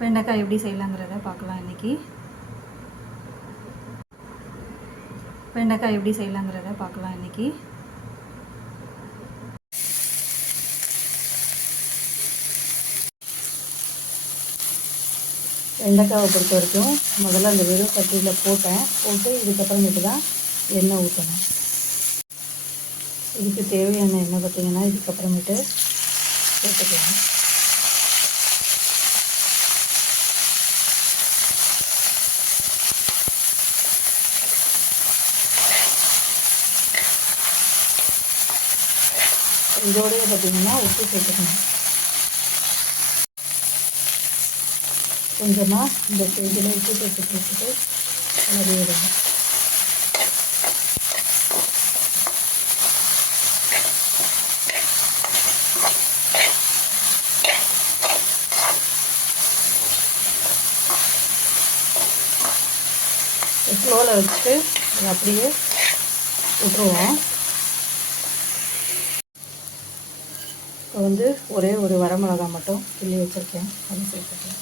வெண்டைக்காய் எப்படி செய்யலாங்கிறத பார்க்கலாம் இன்றைக்கி. வெண்டைக்காய் எப்படி செய்யலாங்கிறத பார்க்கலாம் இன்றைக்கி. வெண்டைக்காவை பொறுத்த வரைக்கும் முதல்ல அந்த வெறும் சட்டியில் போட்டு இதுக்கப்புறமேட்டு தான் எண்ணெய் ஊற்றணும். இதுக்கு தேவையான எண்ணெய் பார்த்திங்கன்னா இதுக்கப்புறமேட்டு போட்டுக்கலாம். இதோடய பார்த்திங்கன்னா உப்பு சேர்த்துக்கணும். கொஞ்சமாக இந்த ஸ்டேஜில் உப்பு சேர்த்துட்டு கிளறி விடணும். ஸ்லோவில் வச்சுட்டு அப்படியே விட்டுருவோம். இப்போ ஒரே ஒரு வரமிளகா மட்டும் கிள்ளி வச்சுருக்கேன், அது சேர்த்துக்கேன்.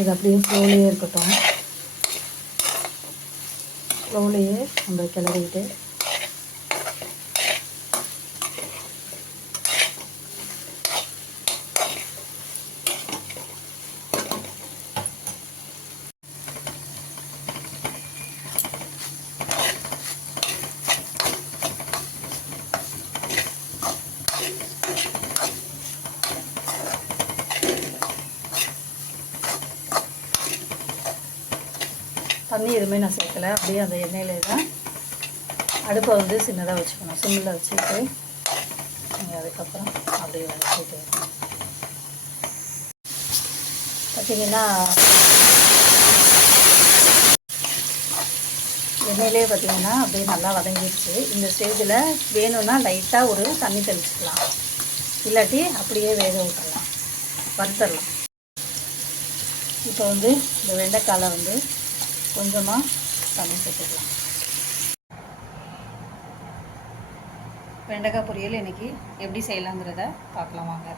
இது அப்படியே ஸ்லோலியே இருக்கட்டும். ஸ்லோலியே நம்ம கிளறிக்கிட்டு தண்ணி எதுவுமே நான் சேர்க்கலை. அப்படியே அந்த எண்ணெயிலே தான் அடுப்பை சின்னதாக வச்சுக்கணும். சிம்மில் வச்சுட்டு நீங்கள் அதுக்கப்புறம் அப்படியே வச்சுட்டு பார்த்திங்கன்னா எண்ணெயிலே பார்த்திங்கன்னா அப்படியே நல்லா வதங்கிடுச்சு. இந்த ஸ்டேஜில் வேணும்னா லைட்டாக ஒரு தண்ணி தெளிச்சுக்கலாம், இல்லாட்டி அப்படியே வேக விட்டுடலாம், வறுத்தரலாம். இப்போ இந்த வெண்டைக்காயில் கொஞ்சமாக தண்ணி சேர்த்துக்கலாம். வெண்டைக்காய் பொரியல் இன்றைக்கி எப்படி செய்யலாங்கிறத பார்க்கலாம் வாங்க.